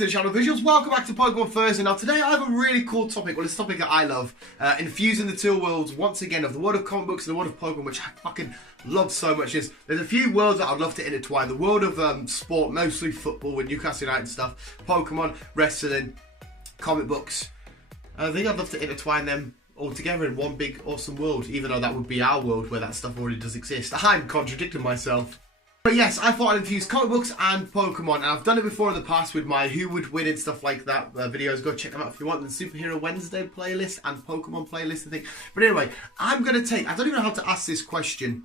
to the channel Visuals. Welcome back to Pokemon Thursday. Now today I have a really cool topic, well it's a topic that I love, infusing the two worlds once again of the world of comic books and the world of Pokemon, which I fucking love so much. There's a few worlds that I'd love to intertwine. The world of sport, mostly football with Newcastle United stuff, Pokemon, wrestling, comic books. I think I'd love to intertwine them all together in one big awesome world, even though that would be our world where that stuff already does exist. I'm contradicting myself. But yes, I thought I'd infuse comic books and Pokemon, and I've done it before in the past with my Who Would Win and stuff like that videos. Go check them out if you want. The Superhero Wednesday playlist and Pokemon playlist, I think. But anyway, I'm going to take, I don't even know how to ask this question.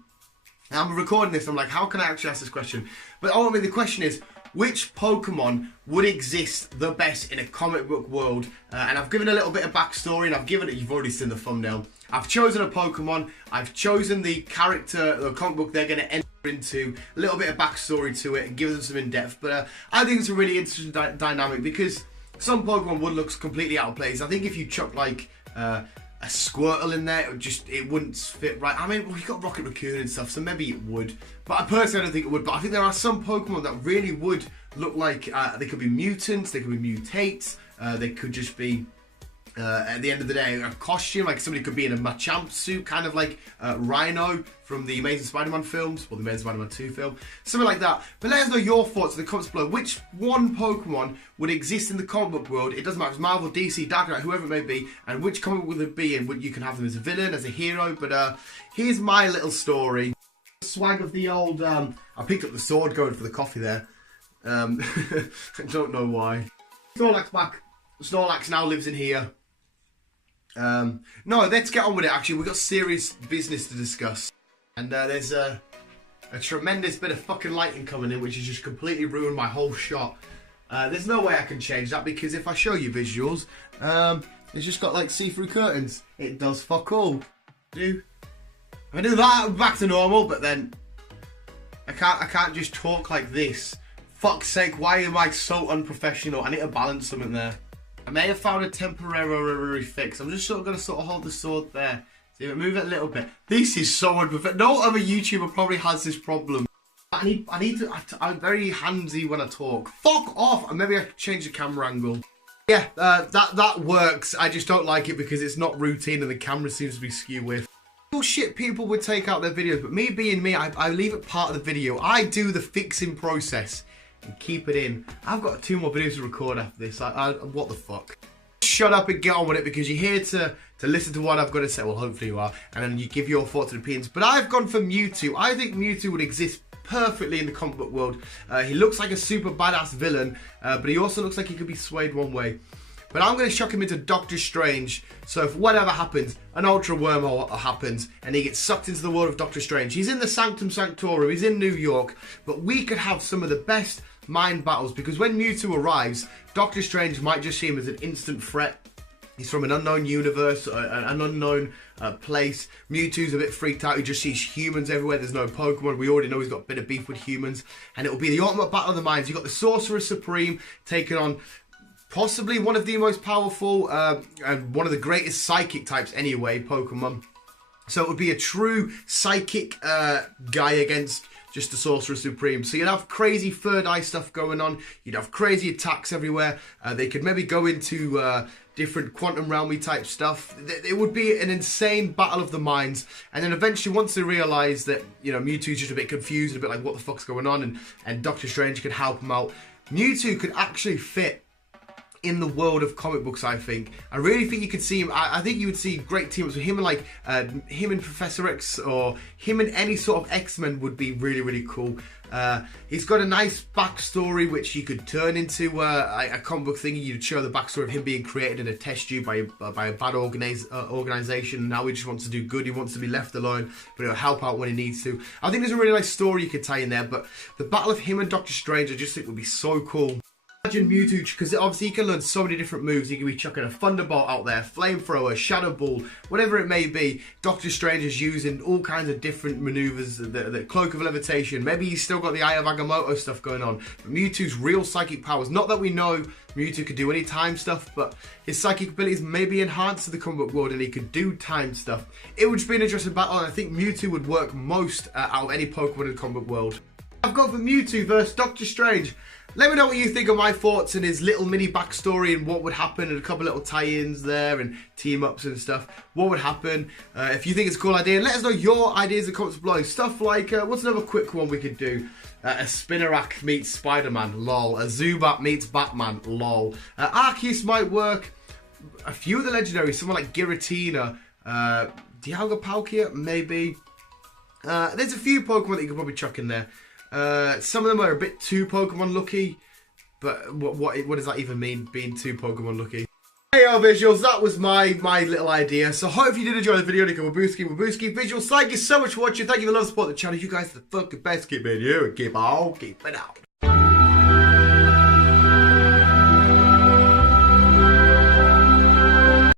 I'm recording this, I'm like, how can I actually ask this question? But ultimately the question is, which Pokemon would exist the best in a comic book world? And I've given a little bit of backstory, and I've given it, you've already seen the thumbnail. I've chosen a Pokemon, I've chosen the character, the comic book they're going to enter into, a little bit of backstory to it and give them some in-depth. But I think it's a really interesting dynamic because some Pokemon would look completely out of place. I think if you chuck like a Squirtle in there, it wouldn't fit right. I mean, well, you got Rocket Raccoon and stuff, so maybe it would. But I personally don't think it would. But I think there are some Pokemon that really would look like they could be mutants, they could be mutates, they could just be at the end of the day a costume, like somebody could be in a Machamp suit, kind of like Rhino from the Amazing Spider-Man films, or the Amazing Spider-Man 2 film, something like that. But let us know your thoughts in the comments below. Which one Pokemon would exist in the comic book world? It doesn't matter if it's Marvel, DC, Dark Knight, whoever it may be, and which comic book would it be in? You can have them as a villain, as a hero. But here's my little story. Swag of the old, I picked up the sword going for the coffee there. I don't know why. Snorlax back. Snorlax now lives in here. No, let's get on with it actually. We've got serious business to discuss. And there's a tremendous bit of fucking lighting coming in, which has just completely ruined my whole shot. There's no way I can change that, because if I show you visuals, it's just got like see-through curtains. It does fuck all. I do that, back to normal, but then I can't just talk like this. Fuck's sake, why am I so unprofessional? I need to balance something there. I may have found a temporary fix. I'm just going to hold the sword there. See, move it a little bit. This is so unprofessional. No other YouTuber probably has this problem. I'm very handsy when I talk. Fuck off! Maybe I could change the camera angle. Yeah, that works. I just don't like it because it's not routine and the camera seems to be skew with. Shit, people would take out their videos, but me being me, I leave it part of the video. I do the fixing process and keep it in. I've got 2 more videos to record after this. What the fuck? Shut up and get on with it, because you're here to listen to what I've got to say. Well, hopefully you are, and then you give your thoughts and opinions. But I've gone for Mewtwo. I think Mewtwo would exist perfectly in the comic book world. He looks like a super badass villain, but he also looks like he could be swayed one way. But I'm going to chuck him into Doctor Strange, so if whatever happens, an Ultra Wormhole happens, and he gets sucked into the world of Doctor Strange. He's in the Sanctum Sanctorum, he's in New York, but we could have some of the best mind battles, because when Mewtwo arrives, Doctor Strange might just see him as an instant threat. He's from an unknown universe, an unknown place. Mewtwo's a bit freaked out, he just sees humans everywhere, there's no Pokemon. We already know he's got a bit of beef with humans, and it'll be the ultimate battle of the minds. You've got the Sorcerer Supreme taking on possibly one of the most powerful and one of the greatest psychic types anyway, Pokemon. So it would be a true psychic guy against just the Sorcerer Supreme. So you'd have crazy third eye stuff going on. You'd have crazy attacks everywhere. They could maybe go into different quantum realmy type stuff. It would be an insane battle of the minds. And then eventually, once they realise that, you know, Mewtwo's just a bit confused, a bit like what the fuck's going on, and Doctor Strange could help him out, Mewtwo could actually fit in the world of comic books. I think. I really think you could see him. I think you would see great teams with him and like him and Professor X, or him and any sort of X-Men would be really, really cool. He's got a nice backstory which you could turn into a comic book thing. You'd show the backstory of him being created in a test tube by a bad organization. Now he just wants to do good. He wants to be left alone, but he'll help out when he needs to. I think there's a really nice story you could tie in there. But the battle of him and Doctor Strange, I just think would be so cool. Imagine Mewtwo, because obviously he can learn so many different moves. He can be chucking a Thunderbolt out there, Flamethrower, Shadow Ball, whatever it may be. Doctor Strange is using all kinds of different maneuvers, the Cloak of Levitation. Maybe he's still got the Eye of Agamotto stuff going on. But Mewtwo's real psychic powers, not that we know Mewtwo could do any time stuff, but his psychic abilities may be enhanced to the comic book world and he could do time stuff. It would just be an interesting battle, and I think Mewtwo would work most out of any Pokemon in the comic book world. I've got for Mewtwo versus Doctor Strange. Let me know what you think of my thoughts and his little mini backstory and what would happen, and a couple little tie-ins there and team-ups and stuff. What would happen if you think it's a cool idea? Let us know your ideas in the comments below. Stuff like, what's another quick one we could do? A Spinarak meets Spider-Man, lol. A Zubat meets Batman, lol. Arceus might work. A few of the legendaries, someone like Giratina, Dialga Palkia, maybe. There's a few Pokemon that you could probably chuck in there. Some of them are a bit too Pokemon lucky, but what does that even mean, being too Pokemon lucky? Hey yo Visuals, that was my little idea. So hope you did enjoy the video. Wabooski Visuals, thank you so much for watching. Thank you for the love and support of the channel. You guys are the fucking best. Keep it you and keep on keeping out.